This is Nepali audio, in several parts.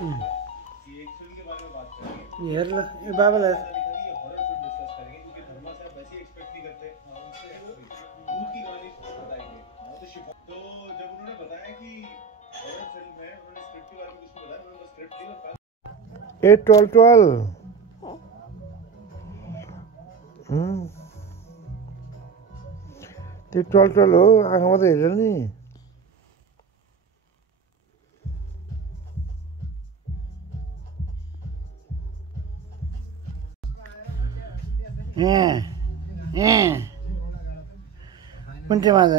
हेर ल यो बाबालाई ए 12 त्यो 12 हो आँखामा त हेरेर नि कुन्चे माझा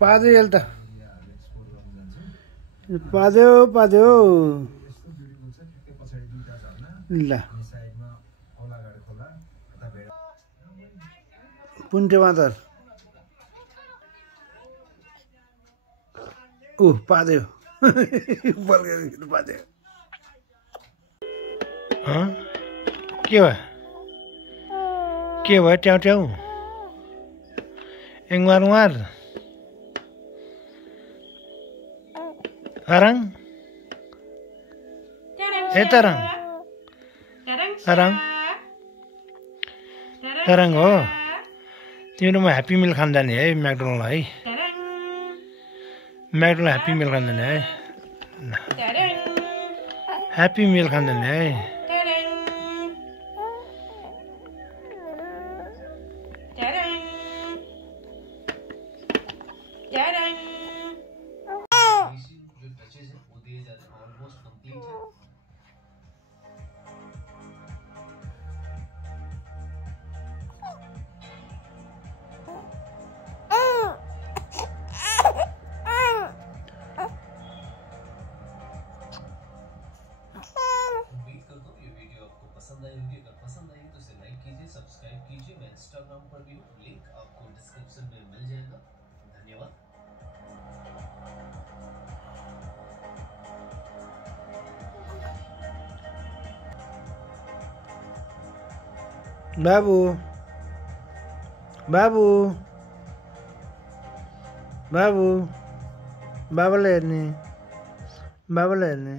पाद्यो यसले त पाद्यो ल पुन्टे मादर पाद्यो पाद्यो के भयो ट्याउ ट्याउ एङवार वार Arang? Tarang? Arang? Tarang हो तिम्रो म ह्याप्पी मिल खान जाने है म्याकडोनल्ड है म्याकडोनल्ड ह्याप्पी मिल खान जाने है ह्याप्पी मिल खान जाने है बाबु बाबु बाबु बाबालाई हेर्ने बाबालाई हेर्ने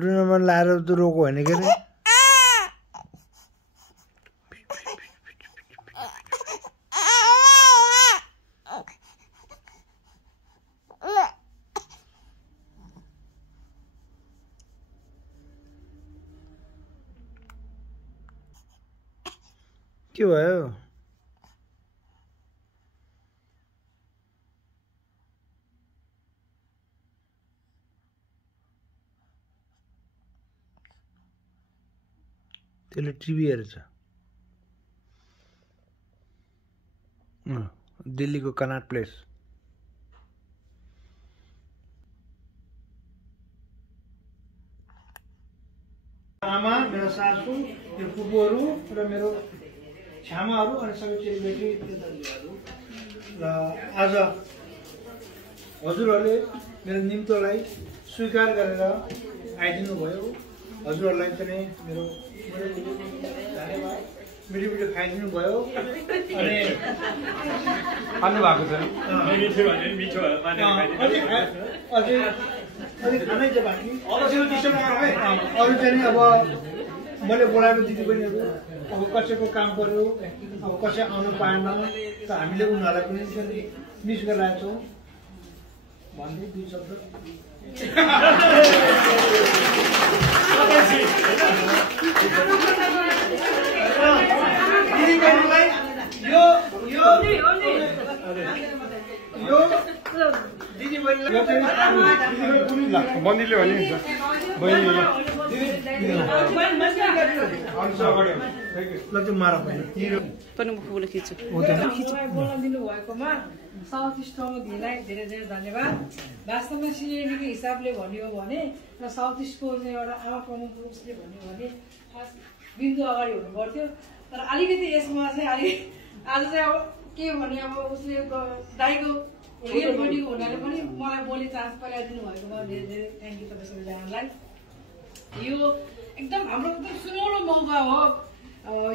रुनमा लाएर त रोको होइन के अरे के भयो त्यसले टिभी हेरेछ दिल्लीको कनाट प्लेस आमा मेरो सासू मेरो फुपूहरू र मेरो छामाहरू अनि सबै चेलीबेटी र आज हजुरहरूले मेरो निम्तोलाई स्वीकार गरेर आइदिनु भयो हजुरहरूलाई चाहिँ मेरो धन्यवाद मिठो मिठो खाइदिनु भयो अनि खानु भएको छ अझै खानै छ बाँकी अरू चाहिँ अब मैले बोलाएको दिदीबहिनीहरू अब कसैको काम पर्यो अब कसै आउनु पाएन त हामीले उनीहरूलाई पनि मिस गरिरहेको छौँ भन्दै 2 शब्द दिदीबहिनीलाई यो दिदीबहिनीलाई बन्दीले भने बहिनीले बोलाइदिनु भएकोमा साउथ इस्ट मोदीलाई धेरै धेरै धन्यवाद वास्तवमा सिएमको हिसाबले भन्यो भने र साउथ इस्टको एउटा आमा प्रमुख उसले भन्यो भने बिन्दु अगाडि हुनु पर्थ्यो तर अलिकति यसमा चाहिँ अलि आज चाहिँ अब के भने अब उसले दाइको रियल बडीको हुनाले पनि मलाई बोल्ने चान्स पाइदिनु भएकोमा धेरै धेरै थ्याङ्क यू तपाईँ सबैजनालाई। यो एकदम हाम्रो एकदम सुनौलो मौका हो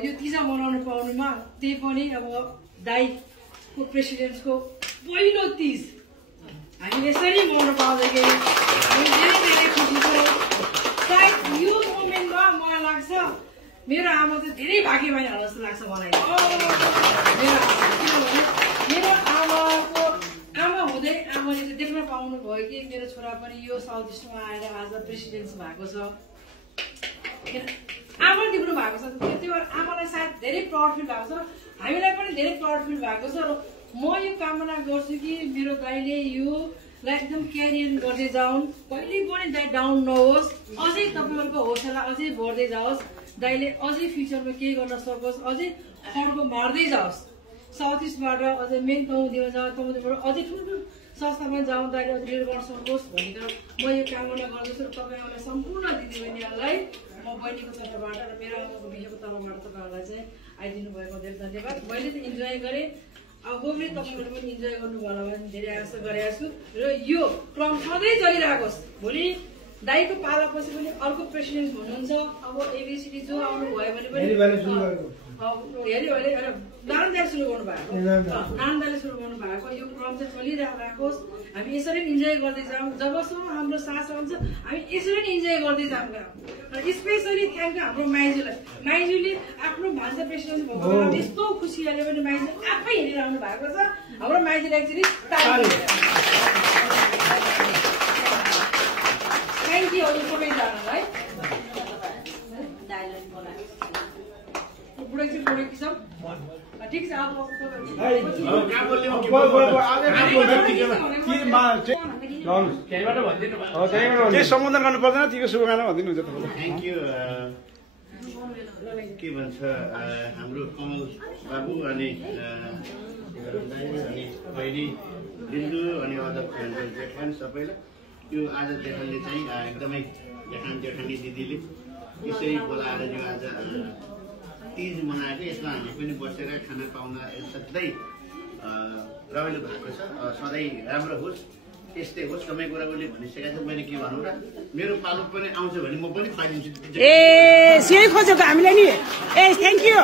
यो तिजा मनाउनु पाउनुमा, त्यही पनि अब दाइको प्रेसिडेन्टको पहिलो तिज हामीले यसरी मनाउनु पाउँदाखेरि हामी धेरै धेरै खुसी छौँ। सायद यो मोमेन्टमा मलाई लाग्छ मेरो आमा चाहिँ धेरै भाग्यमानी होला जस्तो लाग्छ मलाई। किनभने मेरो आमा हुँदै आमाले चाहिँ देख्न पाउनु भयो कि मेरो छोरा पनि यो साउथ इस्टमा आएर आज प्रेसिडेन्ट भएको छ, आमा देख्नु भएको छ। त्यही भएर आमालाई सायद धेरै प्राउड फिल भएको छ, हामीलाई पनि धेरै प्राउड फिल भएको छ। र म यो कामना गर्छु कि मेरो दाइले योलाई एकदम क्यारियर गर्दै जाउन्, कहिले पनि दाइ डाउन नहोस्, अझै तपाईँहरूको हौसला अझै बढ्दै जाओस्, दाइले अझै फ्युचरमा केही गर्न सकोस्, अझै फन्डको मार्दै जाओस्, साउथ इस्टबाट अझै मेन तमुदेमा जाओस्, तमुदेबाट अझै ठुल्ठुलो संस्थामा जाउँ, दाइले अझै लिड गर्न सकोस् भनेर म यो कामना गर्दछु। र तपाईँहरूलाई सम्पूर्ण दिदीबहिनीहरूलाई म बहिनीको तर्फबाट र मेरो आमाको बिहेको तर्फबाट तपाईँहरूलाई चाहिँ आइदिनु भएको धेरै धन्यवाद। मैले त इन्जोय गरेँ, अब होपले तपाईँहरूले पनि इन्जोय गर्नुभयो होला भने धेरै आशा गरेको छु। र यो क्रम सधैँ चलिरहेको होस्, भोलि दाइको पालापछि पनि अर्को प्रेसिडेन्ट हुनुहुन्छ, अब एबिसिडी जो आउनु भयो भने पनि नारायण सुरु गर्नु भएको, नारायणले सुरु गर्नु भएको यो क्रम चाहिँ चलिरहेको होस्। हामी यसरी इन्जोय गर्दै जाउँ, जबसम्म हाम्रो सास रहन्छ हामी यसरी नै इन्जोय गर्दै जाउँ। र स्पेसली थ्याङ्क यू हाम्रो माइजूलाई, माइजूले आफ्नो भान्सा प्रेसिडेन्ट भएको बेला यस्तो खुसीहरूले पनि माइजू आफै हिँडिरहनु भएको छ। हाम्रो माइजूलाई एक्चुअली थ्याङ्क यू अरू सबैजनालाई। ठिक छ, सम्बोधन गर्नु पर्दैन, तिम्रो शुभकामना भनिदिनु हुन्छ तपाईँलाई। Thank you. के भन्छ हाम्रो कमल बाबु अनि बहिनी बिन्दु अनि अदर जेठान सबैलाई यो आज जेठानले चाहिँ एकदमै जेठानी दिदीले यसरी बोलाएर यो आज तिज मनाएको, यसमा हामी पनि बसेर खाना पाउन सधैँ रमाइलो भएको छ। सधैँ राम्रो होस्, त्यस्तै होस्। समय कुरा उसले भनिसकेको छ, मैले के भनौँ र, मेरो पालो पनि आउँछ भने म पनि खुवाइदिन्छु। सिधै खोजेको हामीलाई नि। Thank you.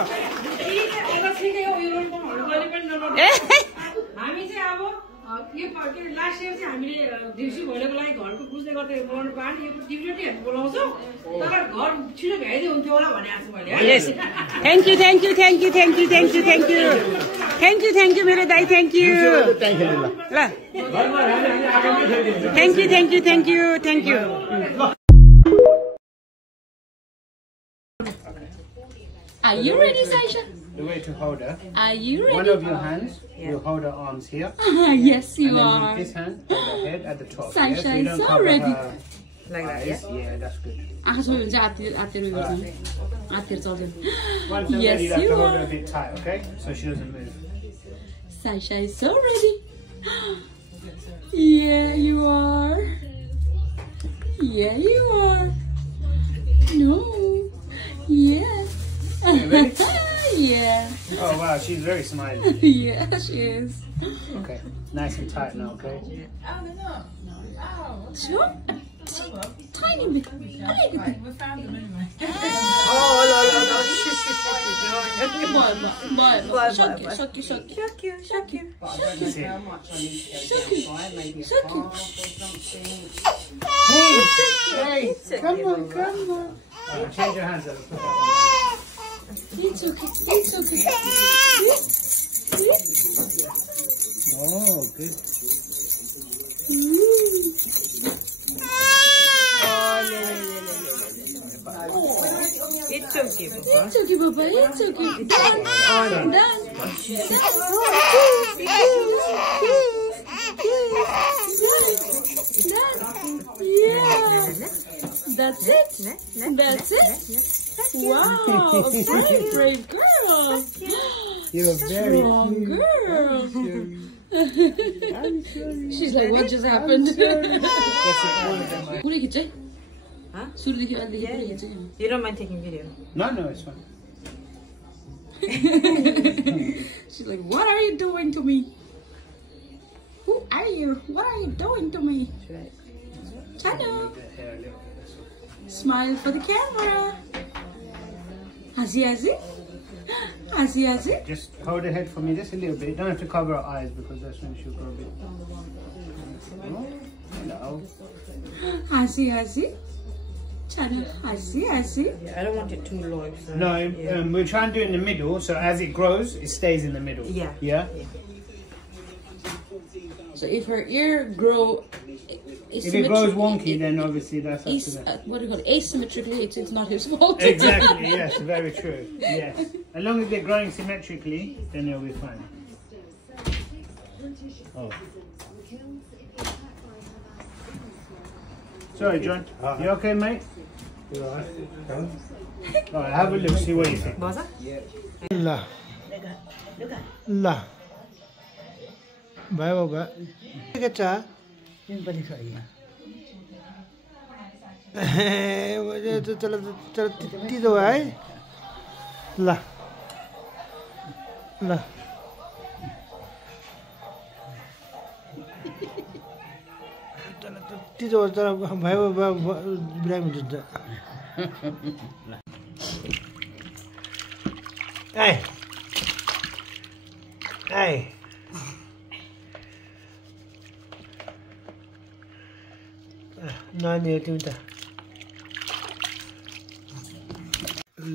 हामी चाहिँ अब यो लास्ट इयर चाहिँ हामीले दिउँसो भोलिको लागि घरको बुझ्दै गर्दै बोलाउनु पाएन, यो डिभिडेन्टै हामी बोलाउँछौँ, तर घर छिटो भ्याइदियो हुन्थ्यो होला भने आएको छु मैले। Thank you thank you thank you thank you thank you thank you thank you thank you मेरो दाइ, थ्याङ्क यू ल, thank you thank you thank you thank you. Are you ready, Saisha? The way to hold her. Are you ready? One of your hands, you hold her arms here. Yes, you and then are. with this hand, hold her head at the top. Saisha so you is don't so cover ready. her eyes. Yeah, that's good. Once you're ready, you have you to hold her a are. bit tight, okay? So she doesn't move. Saisha is so ready. Yeah, you are. Yeah, you are. No. Yeah. Yeah. Oh wow, she's very smiley. Yeah, she is. Okay, nice and tight now, okay? Sure. Tiny bit. A little bit. Boy. Shock you. Hey, come on. Change your hands up. Put that one down. It's okay. Oh, good. It's okay, Papa. It's okay, Papa. It's okay. Done. Yeah. That's it. Wow, brave girl. You're very Strong cute. girl. She's like, what just happened? Pura khicchai? Huh? Surudekhi alidekhi pura khicchai. You don't mind taking video? No, it's fine. She's like, what are you doing to me? Who are you? What are you doing to me? Chano. Smile for the camera. Hazi. Just hold her head for me just a little bit. You don't have to cover her eyes because that's when she'll go a bit. Hello. Hazi. Chano. Hazi. I don't want it too low. So. No, we're trying to do it in the middle, so as it grows, it stays in the middle. Yeah. Yeah? So if her ear grow, If it grows wonky, then obviously that's up to them. what do you call it? Asymmetrically, it's not his fault. Exactly, yes, very true. Yes. As long as they're growing symmetrically, then they'll be fine. Oh. Sorry, John. You okay, mate? Alright, have a look, see what you think. La. Bye bye. Cái trà. चल तितो है ल तितो तर भयो बिरामी हुन्छ ए नानी हो तिमी त ल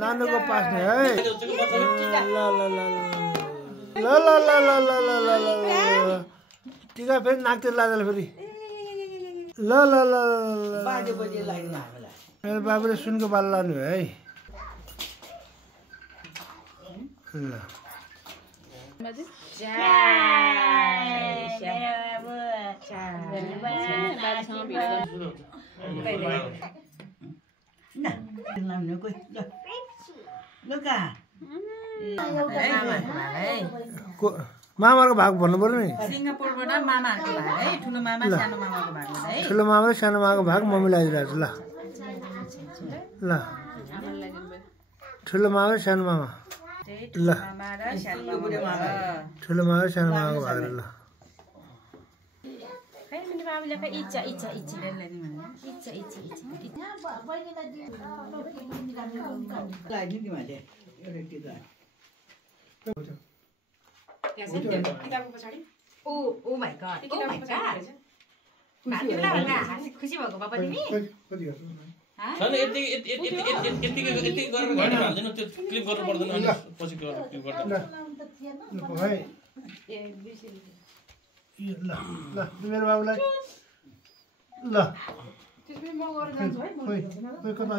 नानुको पास नै है ल टिका फेरि नाकतिर लाग्दैन फेरि ल मेरो बाबुले सुनको बाल लानु है ल मामाको भाग भन्नु पर्यो नि सिङ्गापुरबाट मामाको भाग है ठुलो मामा सानो मामाको भाग है ठुलो मामा र सानो मामाको भाग मम्मीलाई आइरहेको छ ल ठुलो मामा र सानो मामा ल ठुलो मामा र सानो मामाको भाग ल खुसी भएको बाबा तिमी मेरो बाबुलाई ल कता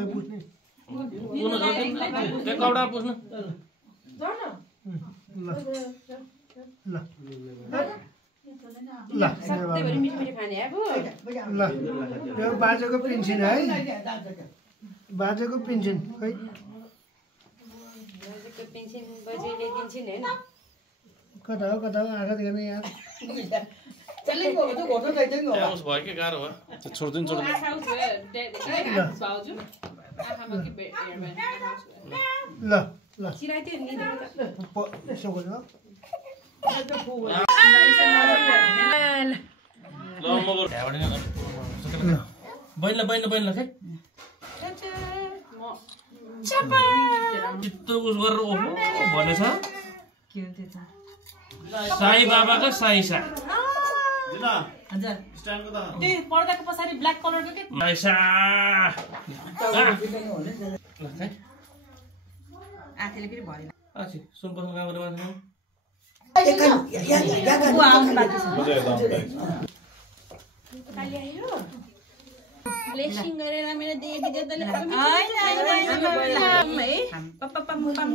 पुग्ने यो बाजेको पेन्सन है बाजेको पेन्सन खै कता हो आँखा देखेन यार ल यसो गर्नु बैन खै चित्त उस गरेर ओहो भनेछ साई बाबाका साई सा पर्दाको पछाडि ब्ल्याक कलरको के साईसा आथेले फेरि भरेन आछि सुन पसन काम गर्ने मान्छे आउनु बाँकी छ ब्लेसिङ गरेर मेरो देवी देवताले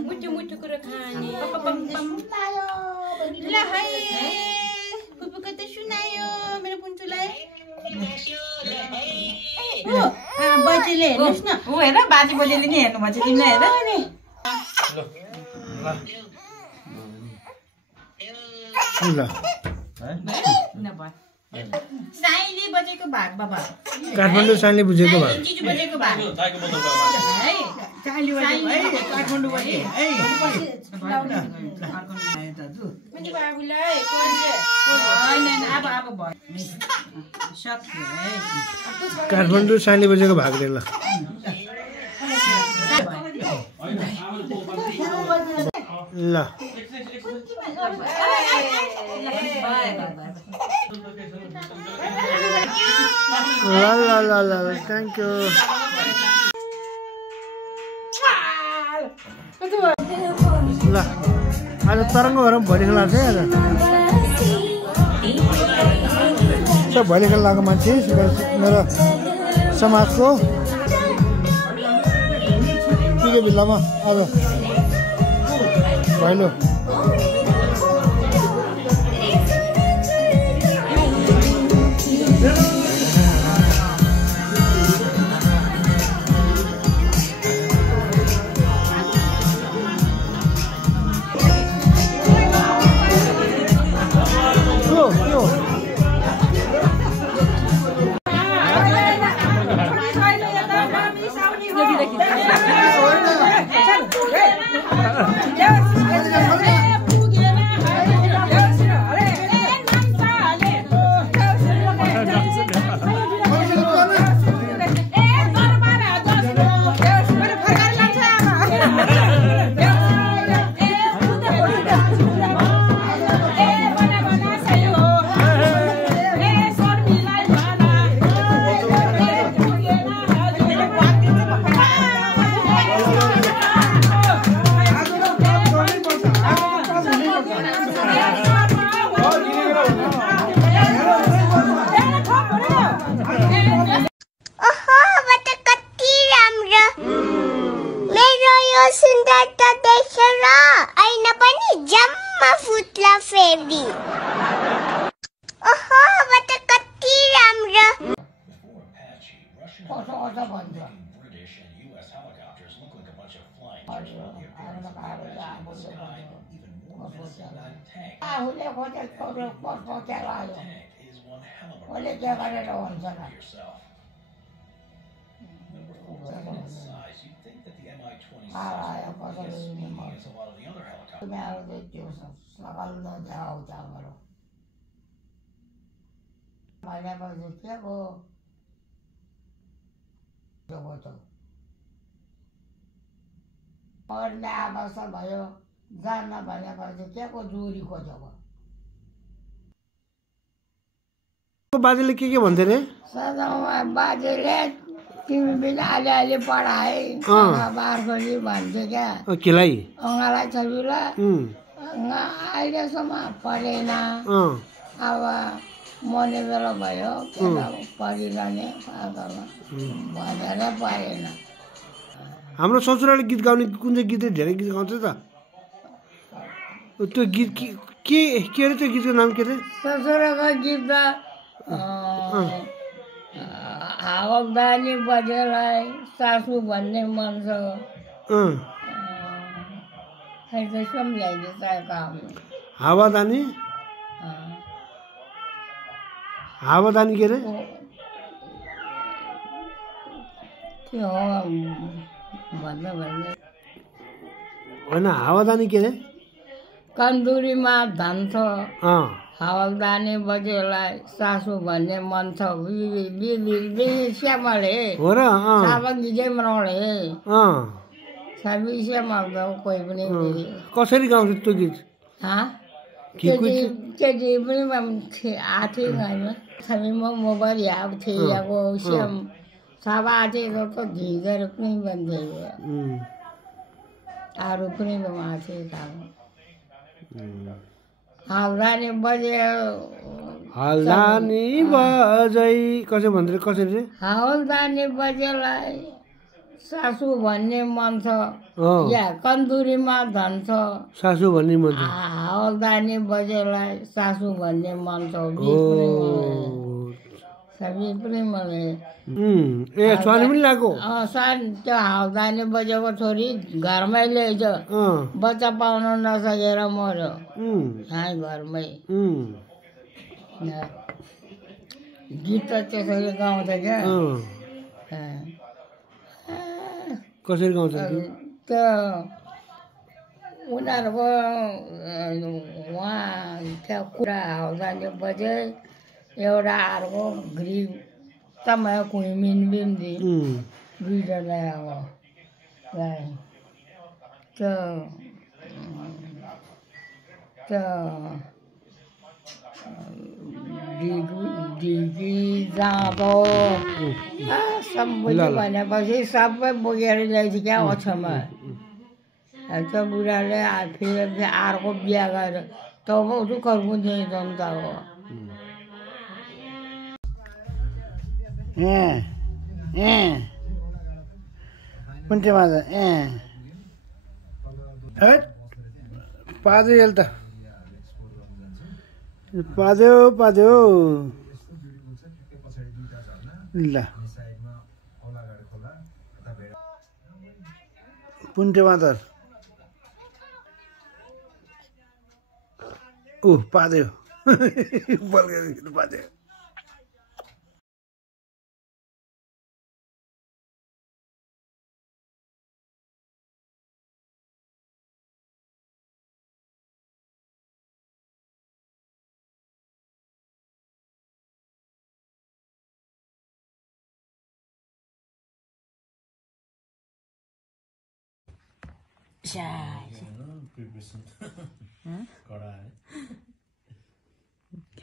मुटु मुटु कुरो खाने ल है फुपूको त सुनायो मेरो पुन्चुलाई बजेले हेर्नुहोस् न ऊ हेर बाजे बजेले नि हेर्नु भन्छ तिमीलाई हेर ल साईले बजेको भाग बाबा काठमाडौँ साईले बुझेको भाग जिजु बजेको भाग चायको बोतल है चाली बजेको है काठमाडौँ बजे है मिठो बाबुलाई होइन अब भयो सक्यो है काठमाडौँ साईले बुझेको भाग रे ल ल ल थ्याङ्क यू ल आज तरङ्गहरू भोलि खेला छ आज सब भोलि खेल लगाएको मान्छे मेरो समाजको के भिल्लामा अब भैलो अवस्था भयो जान्न भनेपछि के को जोरी खोजेको बाजेले के भन्थे रे सदामा बाजेले तिमी बिना अलिअलि पढाए बारखोली भन्थे क्या केलाई अङ्गालाई छबिला अहिलेसम्म पढेन अब मर्ने बेला भयो पढिरहने भनेर पढेन हाम्रो ससुराले गीत गाउने कुन चाहिँ गीत धेरै गीत गाउँछ त त्यो गीत के अरे त्यो गीतको नाम के अरे ससुराको गीत हावादानी बजेलाई सासु भन्ने मन छ हावादानी हावादानी के अरे त्यो होइन हावादानी के अरे कन्दुरीमा धन छ हावादानी बजेलाई सासु भन्ने मन छ श्यामले हो र कोही पनि कसरी गाउँछ त्यो गीत केटी पनि आएको थियो घरमा मोबाइल आएको थियो श्याम सब आएको थियो त झिकेर पनि भन्थे अरू पनि आएको थियो हाल्दानी बजे हाल्दानी बजै कसै भन्दै कसरी हाल्दानी बजेलाई सासु भन्ने मन छ या कन्दुरीमा धन छ सासु भन्ने मन छ हाल्दानी बजेलाई सासु भन्ने मन छ सबै पनि मलाई ए स्वानी पनि लाग्यो स्वानी त्यो हाल्दानी बजेको छोरी घरमै ल्याइछ बच्चा पाउन नसकेर मर्यो घरमै गीत त त्यसरी गाउँछ क्या कसरी गाउँछ त्यो उनीहरूको उहाँ त्यहाँ कुरा हाल्दानेपछि एउटा अर्को ग्रिब तमाया कुइमिन बिम्दी दुईजनालाई अब त्यो डिगी जाँदो सबै भनेपछि सबै बोकेर ल्याइदियो क्या ओछ्यामा त्यो बुढाले फेरि अर्को बिहा गरेर तब रुखहरूको जनता हो पुन्टेमाझ पाद्यो यसले त पाद्यो ल पुन्टेमाधर पाद्यो पाद्यो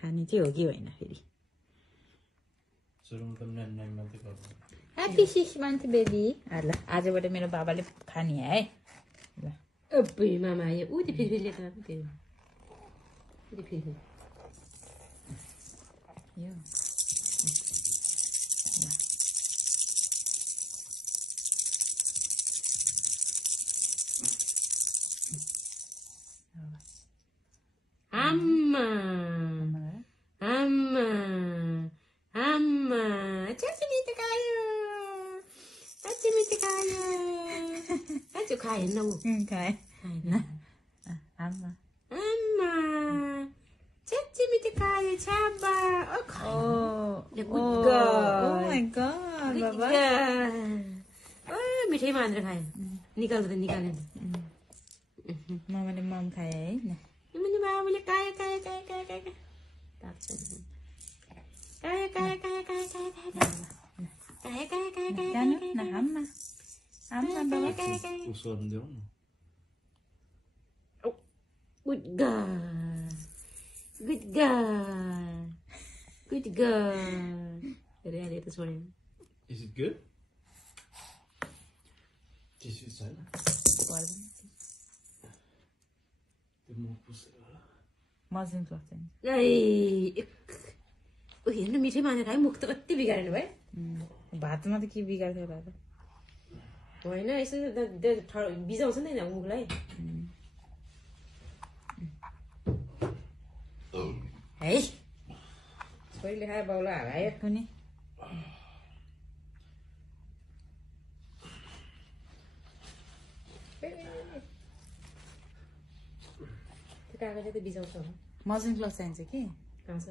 खाने चाहिँ हो कि होइन फेरि ह्याप्पी 6 month बेबी ल आजबाट मेरो बाबाले खाने है ल मामा आयो ऊ त्यो फेरि लिएर फेरि यो Amma, Amma, Amma, cacimita kayo, ayo kain na mo. Kain na. Amma, Amma, cacimita kayo, chaba. Oh, the good girl. Oh my God, Baba. Oh, मिठाई मांद्र खाए. निकाल दे. मामा ने माम खाया है ना. Ini bawa kaya. Nah, amma bawa. Oh, good girl. Dari ada itu suaranya. Is it good? This is it. मजिङ सक्छ हेर्नु मिठै मानेर है मुख त कति बिगारेन भाइ भातमा त के बिगार्छ होला त होइन यसो बिजाउँछ नि मुखलाई है छोरीले खायो बाउलाई हरायो कुनै कागजले त बिजाउँछ होला मजिङ क्लथ चाहिन्छ कि कहाँ छ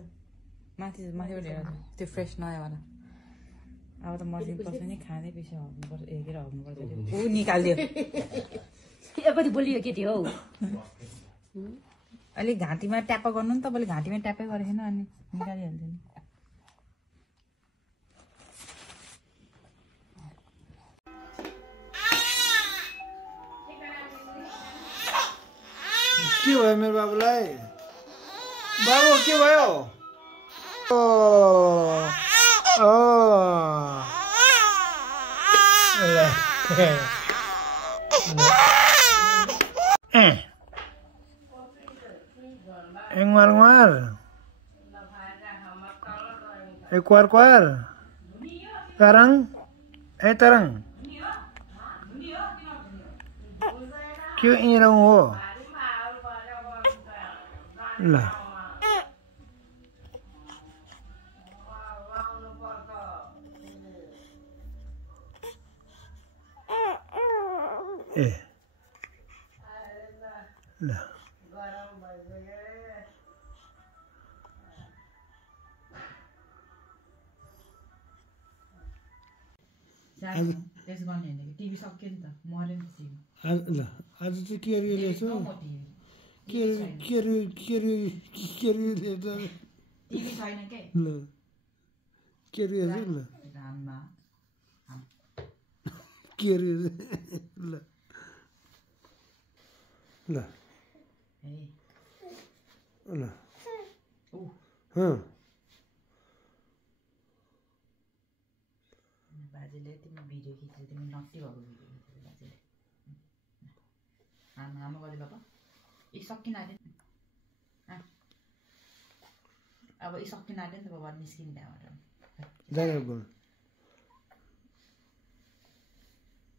माथिबाट हेर त्यो फ्रेस नयाँवाला अब त मजिङ क्लथ पनि खाँदै पछि हग्नुपर्छ हेरेर हग्नुपर्छ ऊ निकालिदियो कति बोलियो केटी हौ अलिक घाँटीमा ट्याप गर्नु नि तपाईँले घाँटीमा ट्यापै गरेको छैन अनि निकालिहाल्थ्यो नि के भयो मेरो बाबुलाई बाबु के भयो Nguar-nguar. Kuar-kuar. Tarang. Tarang. क्यों इन रहा हूँ ला ला त्यसो गर्ने होइन कि टिभी सक्यो नि त मर्यो नि त टिभी ल आज चाहिँ के अरे ल्याएछ के टिभी छैन के ल के अरे ल घाममा के अरे ल ल ल बाजेले तिमी भिडियो खिच्यो तिमी नट्टी भएको भिडियो खिच्यो बाजेले हाम गर्दै बाबा यी सकिन आँट्यो नि अब यी सकिन आँट्यो नि त बाबा निस्किने त्यहाँबाट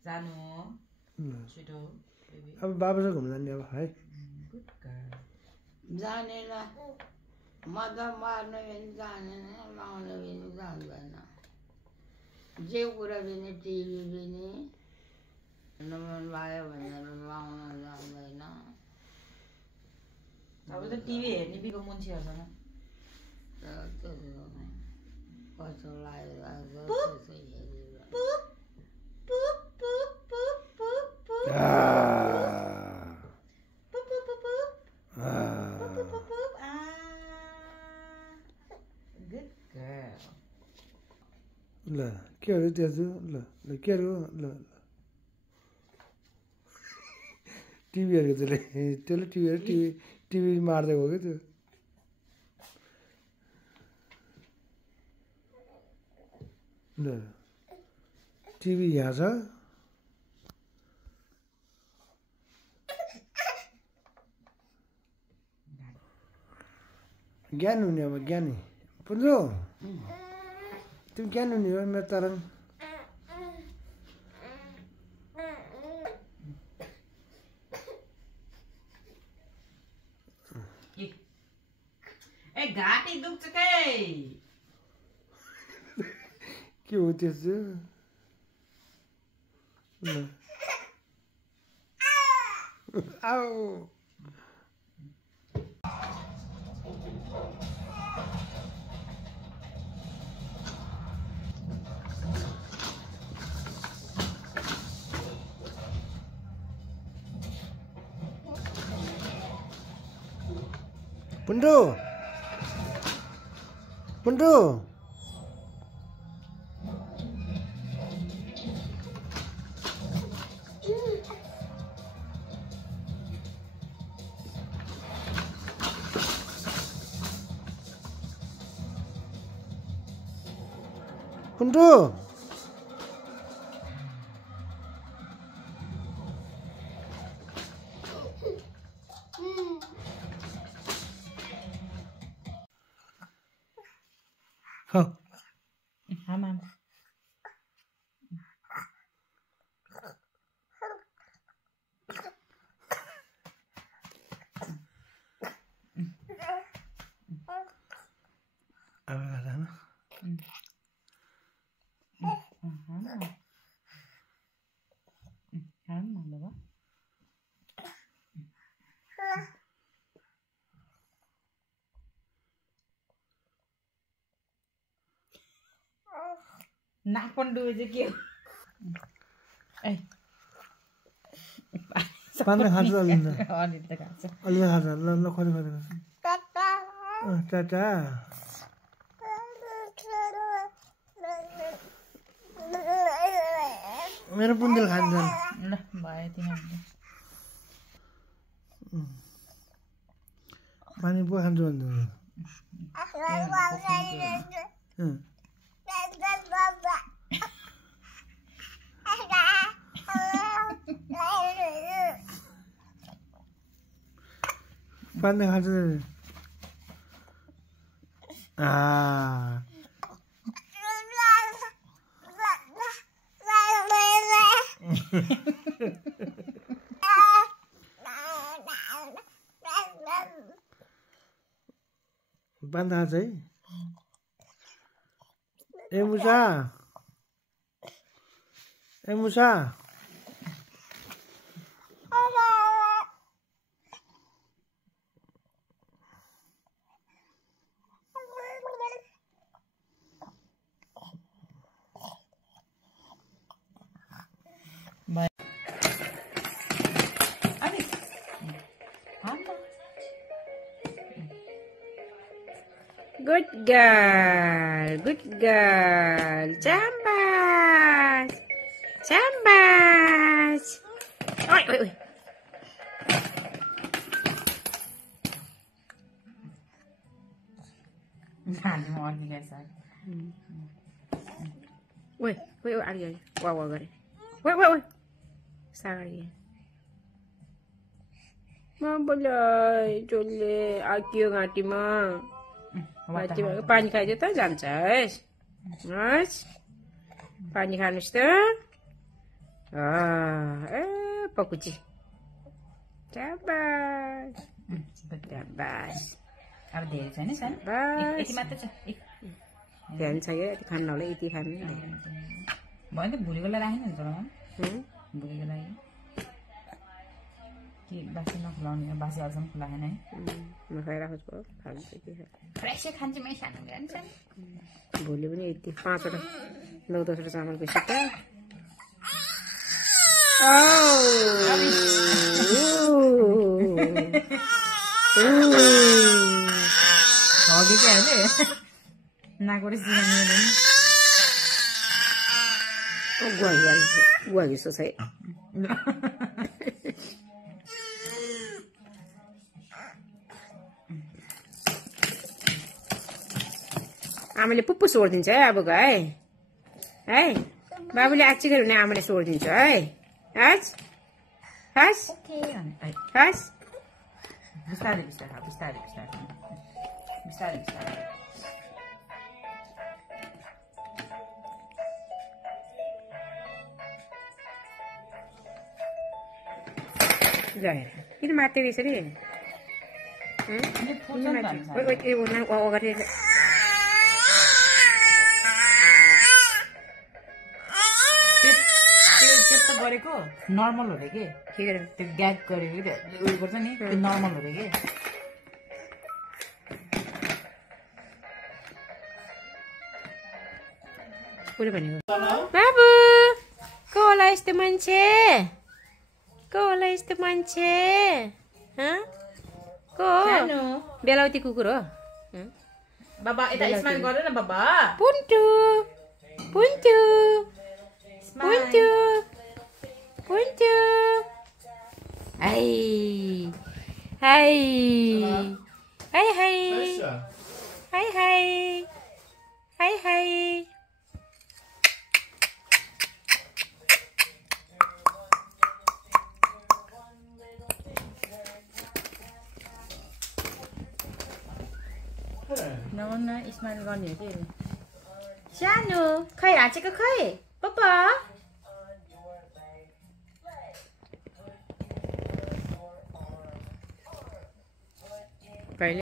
जानु छिटो अब बाबासँग घुम्न जाने अब है जानेन मद मार्नु पनि जानेन लाउनु पनि जान्दैन जे कुरा पनि टिभी पनि मन लाग्यो भनेर लाउन जान्दैन अब त टिभी हेर्ने बिको मान्छेहरूसँग कस्तो लाग्यो ल के अरे त्यहाँ ल ल के अरे ल टिभी हेरेको त्यसले टिभी मार्दै गयो क्या त्यो ल टिभी यहाँ छ ज्ञान हुने अब ज्ञानी पुन्जो तिमी ज्ञान हुने हो मेरो तरङ ए घाँटी दुख्छ के हो त्यसो आऊ पुन्डु पुन्डु पुन्डु हाम नाक पनि डुबे चाहिँ के हो ए पानी खान्छ अलि त खान्छ अलि खान्छ ल ल खरि खरि टाटा मेरो पुन्जेल खान्छ ल भयो तिमीहरूले पानी पो खान्छु भन्नु पानी खान्छ पानी खान्छ है ए मुसा Good girl. Good girl. Jambas. Jambas. Oi, oi, oi. Wait, wait, wait, Ali. Wow, wow, wait. Wait, wait, wait. Sorry. Mabalay, Jole. Akio घाँटीमा पानी खाइदियो त जान्छ हस् पानी खानुस् त ए पकुची जाबास जाबास अब धेरै छैन सन यति मात्र छ ध्यान छ के यति खान नहोला यति खानु भयो नि भुलीको लागि राख्नु नि त भुलीको लागि कि बासी नखुलाउने बासी अझसम्म खुलाएन है नखाइराखोस् भयो खान्छ के फ्रेसै खान्छ मै खानु जान्छ भोलि पनि यति 5 वटा 9-10 वटा चामलको सिक्का हगे के हाले नागोरिस दिन गुवा सो छ आमाले पुप्पु सोडिदिन्छ है अबको है बाबुले आचिकर हुने आमाले सोडिदिन्छ है हस् हस् हस् बिस्तारै बिस्तारै बिस्तारै बिस्तारै बिस्तारै बिस्तारै जाएर किन मात्रै यसरी त्यस्तो गरेको नर्मल हो रे के त्यो ग्याग गरेको उयो गर्छ नि त्यो नर्मल हो रे के बाबु को होला यस्तो मान्छे को होला यस्तो मान्छे को बेलाउती कुकुर हो बाबा यता स्माइल गर न बाबा पुन्टु पुन्टु पुन्टु पुन्टु हाय हाय हाय हाय हाय हाय हाय हाय नहुन्न स्माइल गर्ने हो कि सानो खै हाँचेको खै पप्पा कहिले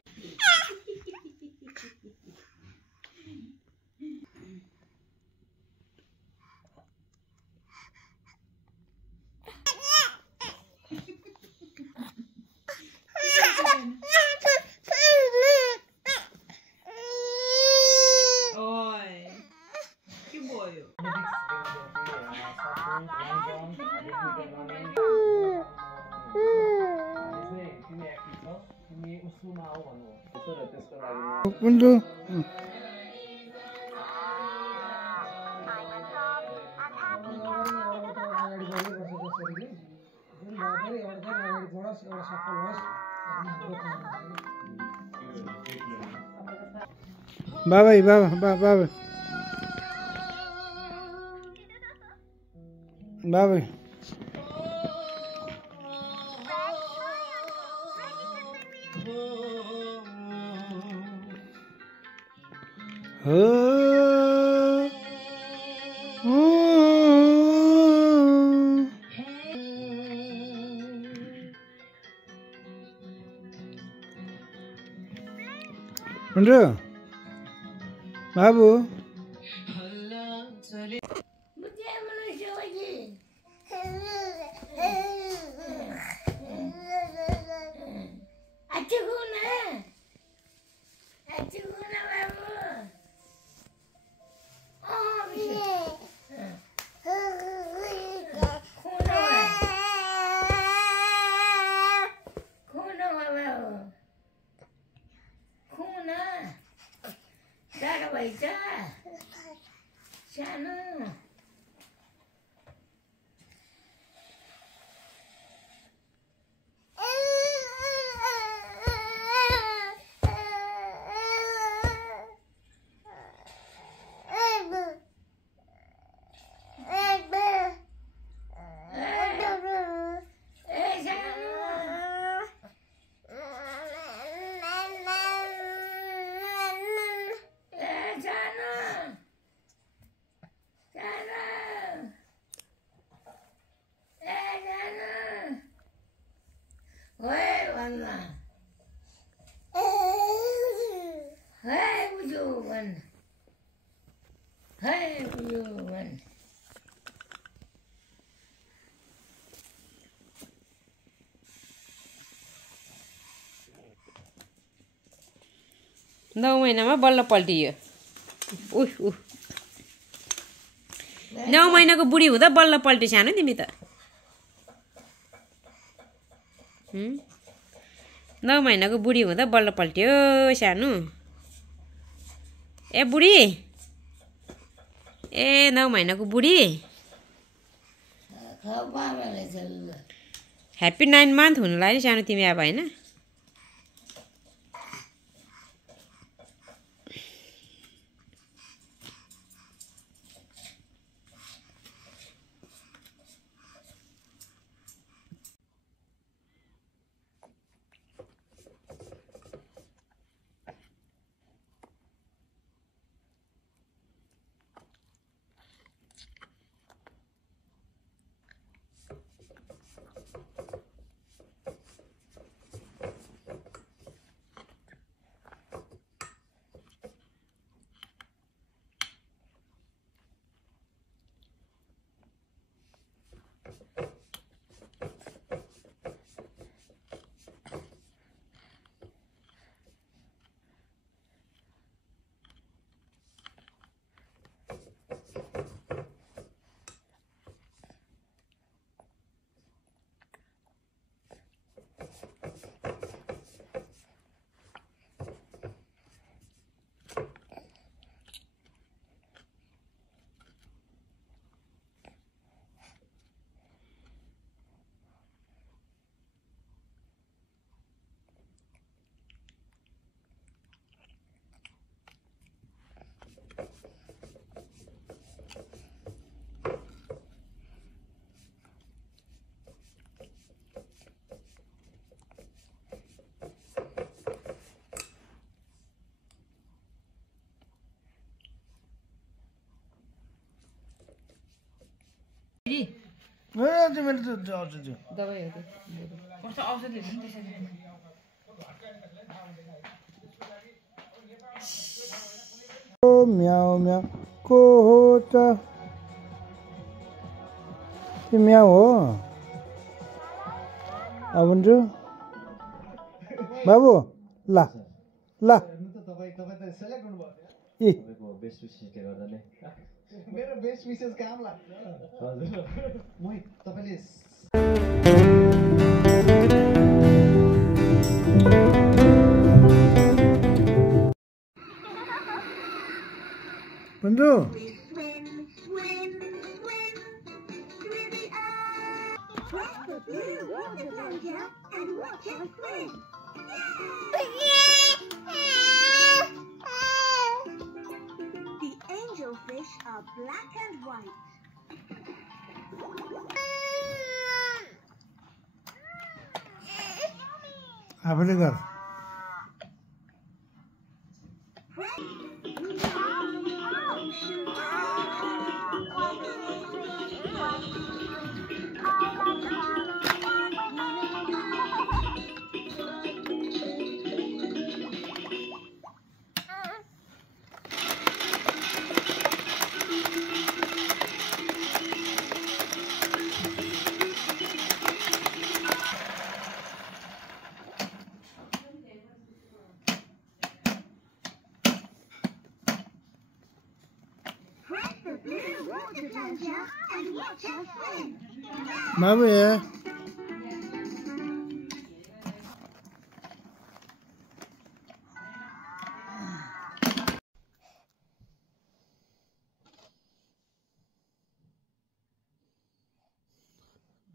पुन्टु बाबा बाबा बाबा बाबा पुन्टु बाबु 9 महिनामा बल्ल पल्टियो 9 महिनाको बुढी हुँदा बल्ल पल्ट्यो सानो तिमी त 9 महिनाको बुढी हुँदा बल्ल पल्ट्यो सानो ए बुढी ए 9 महिनाको बुढी ह्याप्पी 9 मन्थ हुनु लाग्यो सानो तिमी अब हैन दबाई हो कस्तो औषधि हुन्छ त्यसरी म्याउ म्याउ को हो त म्याउ हो अब बाबु ला ला बेस्ट विशेषले गर्दा नै मेरो बेस्ट विशेष काम लाग्छ हजुर म तपाईले बन्धु The angelfish are black and white. आफूले गर बाबु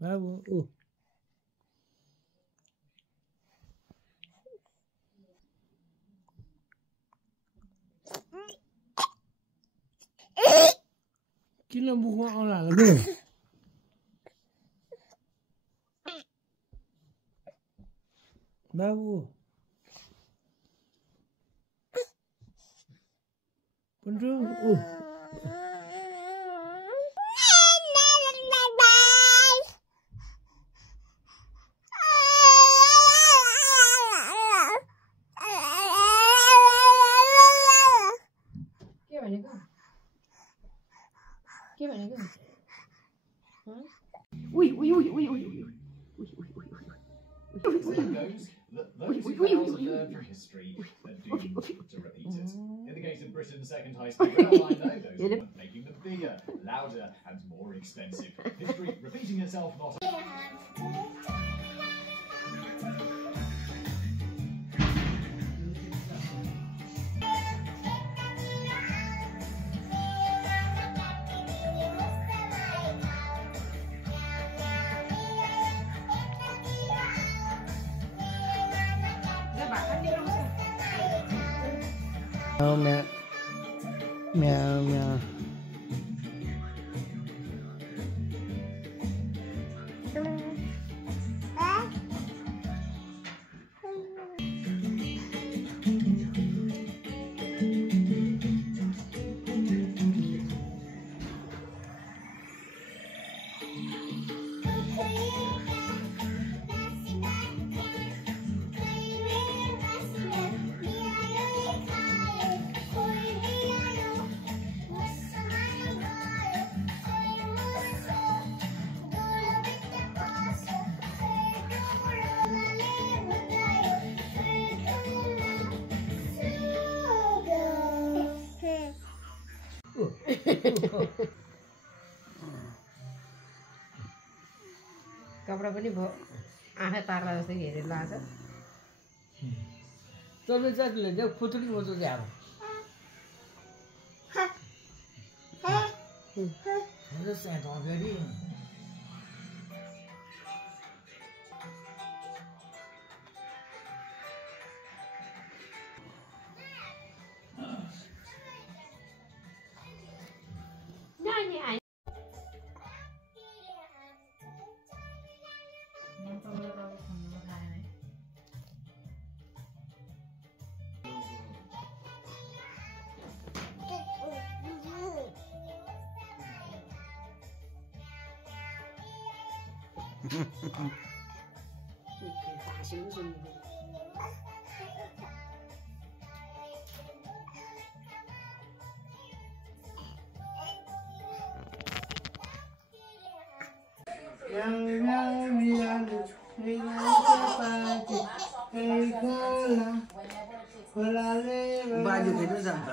बाबु ऊ किन मुखमा औँला हाल्नु बाबु पुन्टु ऊ के भनेको Those who fail to learn from history are doomed to repeat it. In the case of Britain's second high-speed rail line, though, those were making them bigger, louder, and more expensive. History repeating itself not. Meow, meow, meow. कपडा पनि भयो आँखा तार्ला जस्तै हेरेर लान्छ तँले चाहिँ ले फुटुली मजो चाहिँ अब साइड अगाडि बाजु भेट्नु जान्छ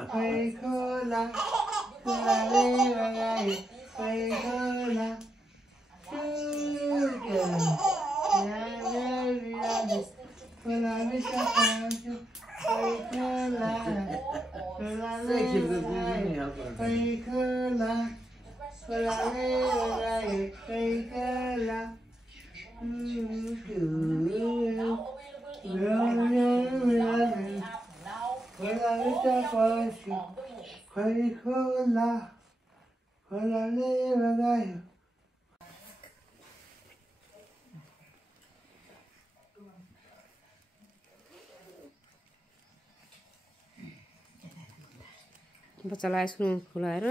बच्चालाई आइसक्रिम खुलाएर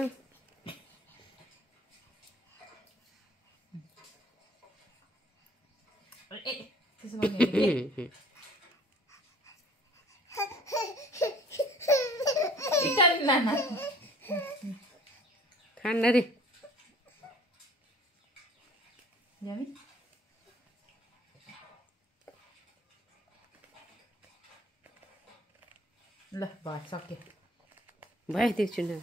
खान्न रे ल भात सक्यो भयो देख्छु न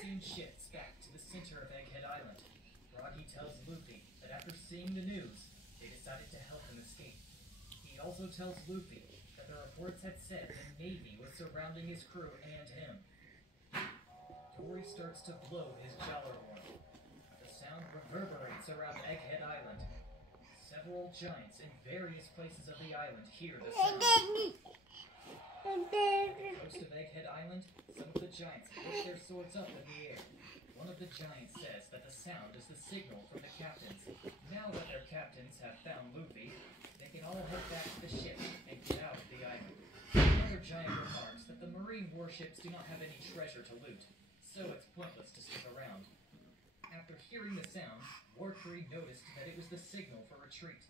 Soon shifts back to the center of Egg Following the news, they decided to help him escape. He also tells Luffy that the reports had said the Navy was surrounding his crew and him. Dory starts to blow his jowler horn. The sound reverberates around Egghead Island. Several giants in various places of the island hear the sound. Coast of Egghead Island, some of the giants push their swords up in the air. One of the giants says that the sound is the signal from the captains. Now that their captains have found Luffy, they can all head back to the ship and get out of the island. Another giant remarks that the marine warships do not have any treasure to loot, so it's pointless to stick around. After hearing the sound, Warcree noticed that it was the signal for retreat.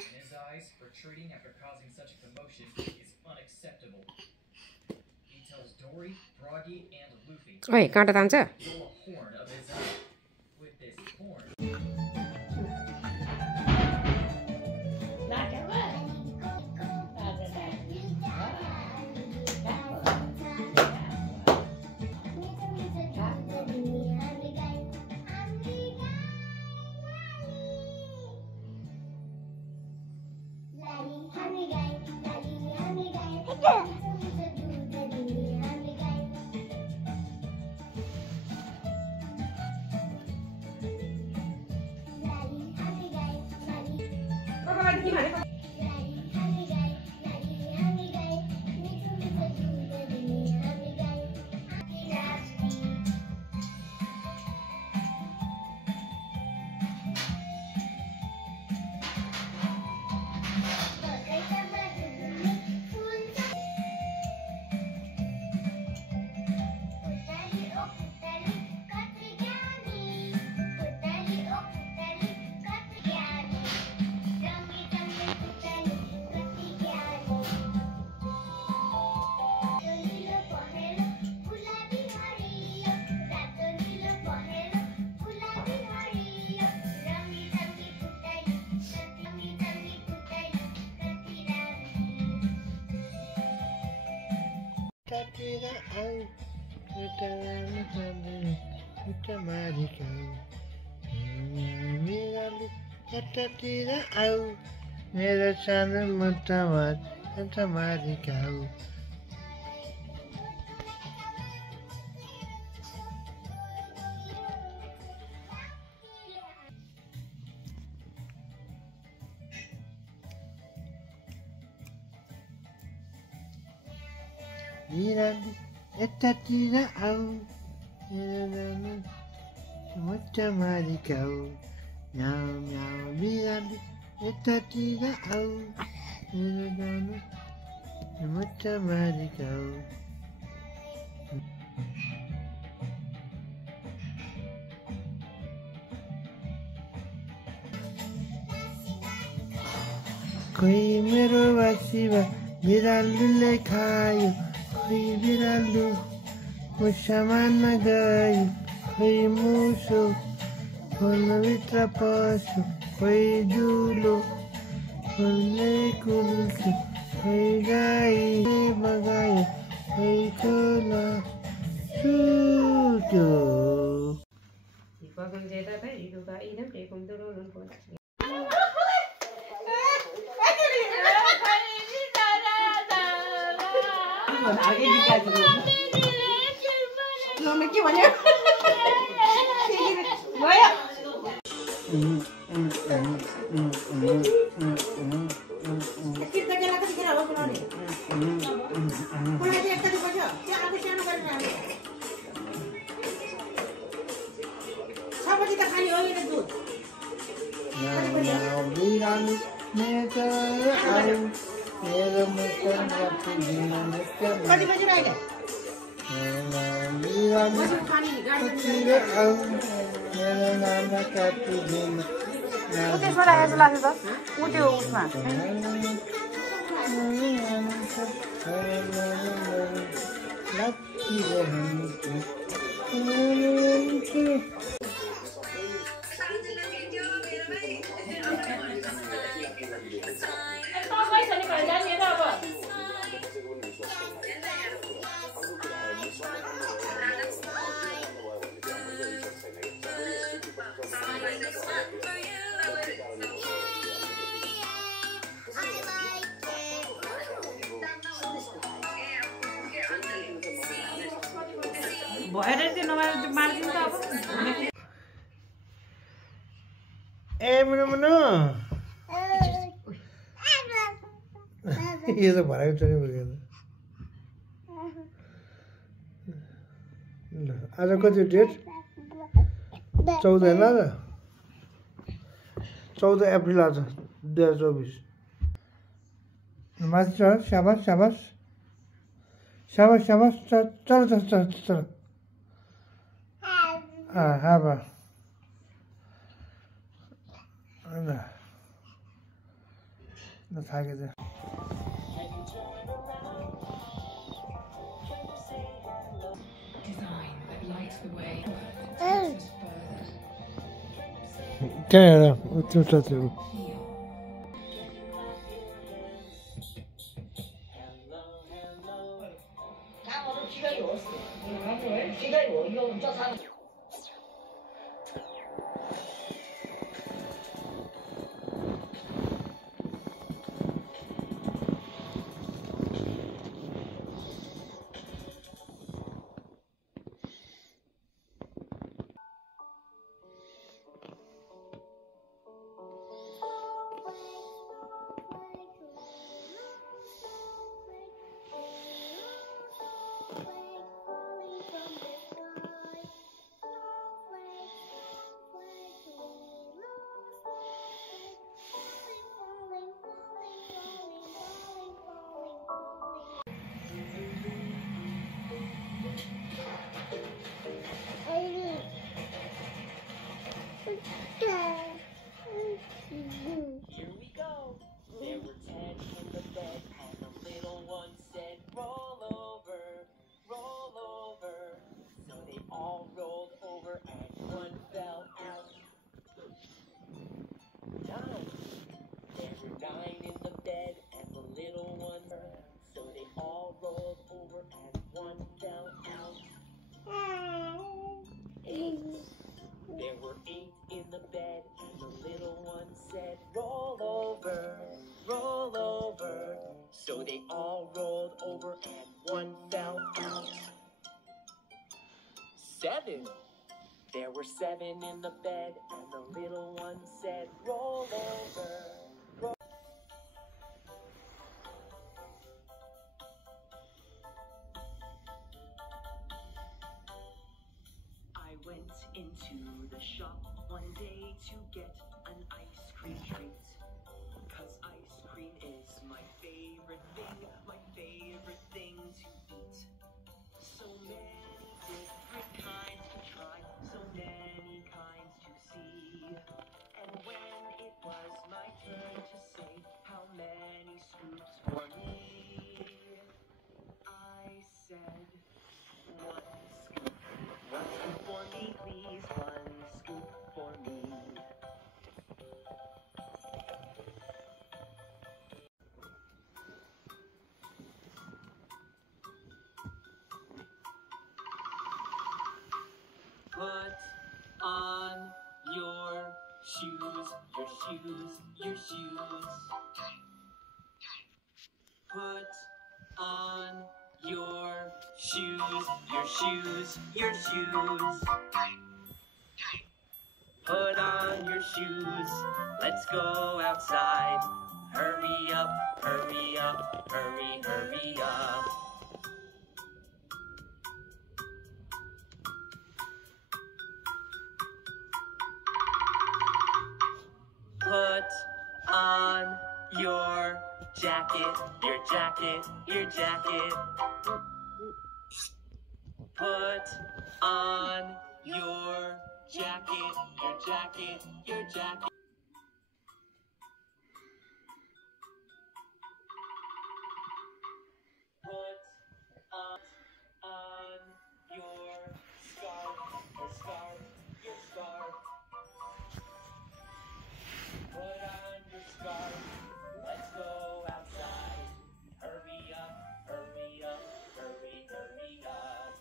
In his eyes, retreating after causing such a commotion is unacceptable. He tells Dory, Froggy, and Luffy to Oi, काँटा तान्छ? blow a horn of his own. With this horn, मेरो सानो मुद्दामा मारिका हो बिरालो यतातिर आऊ मेरो नानी मुद्दा मारिका हो म्याउ म्याउ बिरालो यतातिर आऊ मेरो नानी मुद्दा मारिका हो कोही मेरो बासीमा बिरालोले खायो खोइ बिरालो मुसामानमा गयो खोइ मुसो फुलभित्र पस्यो खोइ जुलो फुलले कुल्क्यो खोइ गाईले बगायो खोइ खोला सुक्यो के भन्यो गयो कति बजी लाग्यो त्यसमा राखेको लाग्छ त ऊ त्यो उसमा भएर त्यो नभएर त्यो मार्जिन त अब ए मुनु यो त भराएको चोरी पुगेन आज कति डेट 14 होइन आज 14 अप्रिल आज 2024 माथि चढ शाबास शाबास शाबास शाबास चल चल चल चल चल हाबा ल थाके त त्यहाँ हेर त्यो छ त्यो Here we go. There were 10 in the bed, and the little one said, roll over, roll over. So they all rolled over, and one fell out. 9. There were 9 in the bed, and the little one fell. So they all rolled over, and one fell out. 8. There were 8 in the bed, and the little one said, roll over, roll over. So they all rolled over, and one fell out. 7. There were 7 in the bed, and the little one said, roll over, roll. I went into the shop one day to get an ice cream treat. 'Cause ice cream is my favorite thing to eat. So many different kinds to try, so many kinds to see. And when it was my turn to say how many scoops for me, I said, 1 scoop. 1 scoop for me, please. 1 scoop for me. Put on your shoes, your shoes, your shoes. Put on your shoes, your shoes, your shoes. Put on your shoes, let's go outside. Hurry up, hurry up, hurry, hurry up. Put on your jacket, your jacket, your jacket. Put on your jacket, your jacket, your jacket. Put on your scarf, your scarf, your scarf. Put on your scarf, let's go outside. Hurry up, hurry up, hurry, hurry up.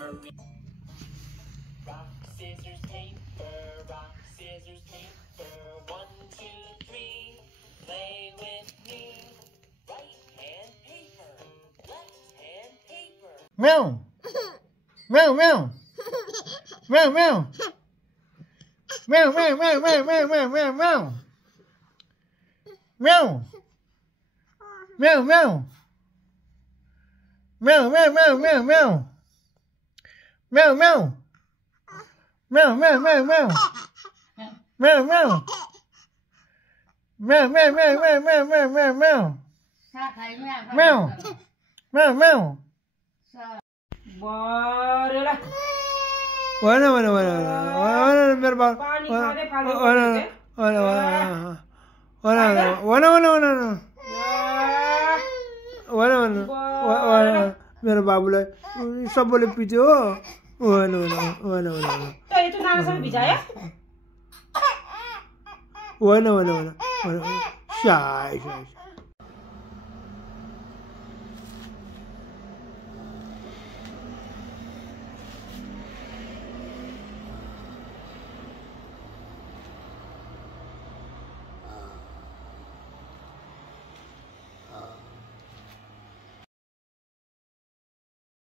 hurry. Rock, scissors, paper, rock, scissors, paper. 1, 2, 3, play with me. Right hand paper, left hand paper. Meow. Meow, meow. Meow, meow. Meow, meow, meow, meow, meow, meow, meow, meow. Meow. Meow, meow. Meow, meow, meow, meow, meow. Meow, meow. Meow, meow, meow, meow. Meow, meow. Meow, meow, meow, meow, meow, meow, meow, meow. Meow. Meow, meow. Barela Bueno, bueno, bueno. Bueno, मेरो बाबु. पानी खाँदै फाल्नु Bueno, bueno, bueno, bueno, bueno, bueno, bueno, मेरो बाबुलाई सबैले पिट्यो हो. Bueno, bueno, bueno. त यो त नानासँग भिजायो Bueno, bueno, bueno. Shy, shy.